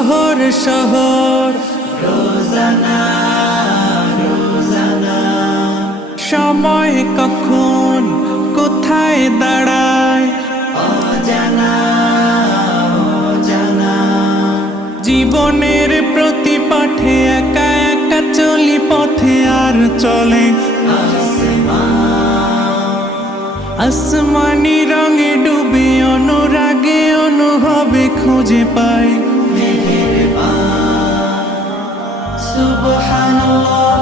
শহর শহর রোজানা রোজানা সময় কখন কোথায় দাঁড়ায় অজানা অজানা জীবনের প্রতি পাঠে একা একা চলি পথে আর চলে আসমানি রঙে ডুবে অনুরাগে অনুভবে খুঁজে পাই সুবহানাল্লাহ